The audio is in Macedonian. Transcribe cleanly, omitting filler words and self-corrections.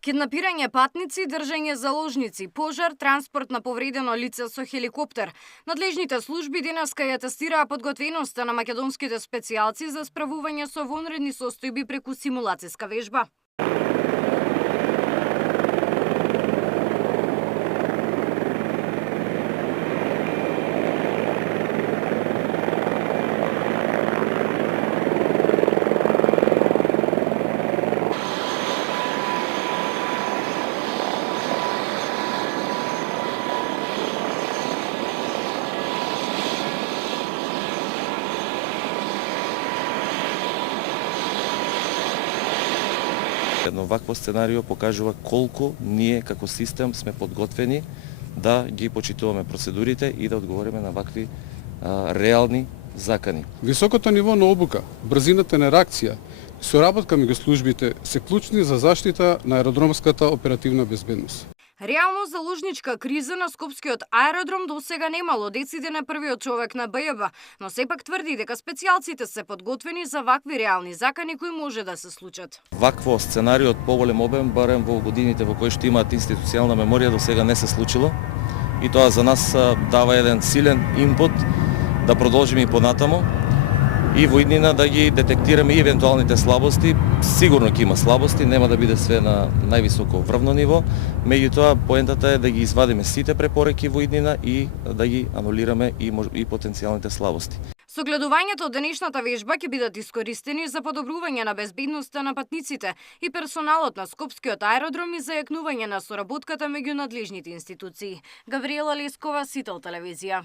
Киднапирање патници, држање заложници, пожар, транспорт на повредено лице со хеликоптер. Надлежните служби денеска ја тестираа подготвеноста на македонските специјалци за справување со вонредни состојби преку симулациска вежба. Едно вакво сценарио покажува колку ние како систем сме подготвени да ги почитуваме процедурите и да одговориме на вакви реални закани. Високото ниво на обука, брзината на реакција и соработка меѓу службите се клучни за заштита на аеродромската оперативна безбедност. Реално заложничка криза на Скопскиот аеродром досега немало, деците на првиот човек на БЈБ, но сепак тврди дека специјалците се подготвени за вакви реални закани кои може да се случат. Вакво сценарио од поголем обем, барем во годините во кои што имаат институционална меморија, досега не се случило. И тоа за нас дава еден силен инпут да продолжиме и понатамо и во иднина да ги детектираме и евентуалните слабости. Сигурно ќе има слабости, нема да биде све на највисоко врвно ниво, меѓутоа поентата е да ги извадиме сите препореки во иднина и да ги анулираме и потенцијалните слабости. Согледувањето од денешната вежба ќе бидат искористени за подобрување на безбедноста на патниците и персоналот на Скопскиот аеродром и зајакнување на соработката меѓу надлежните институции. Гавриела Лескова, Сител телевизија.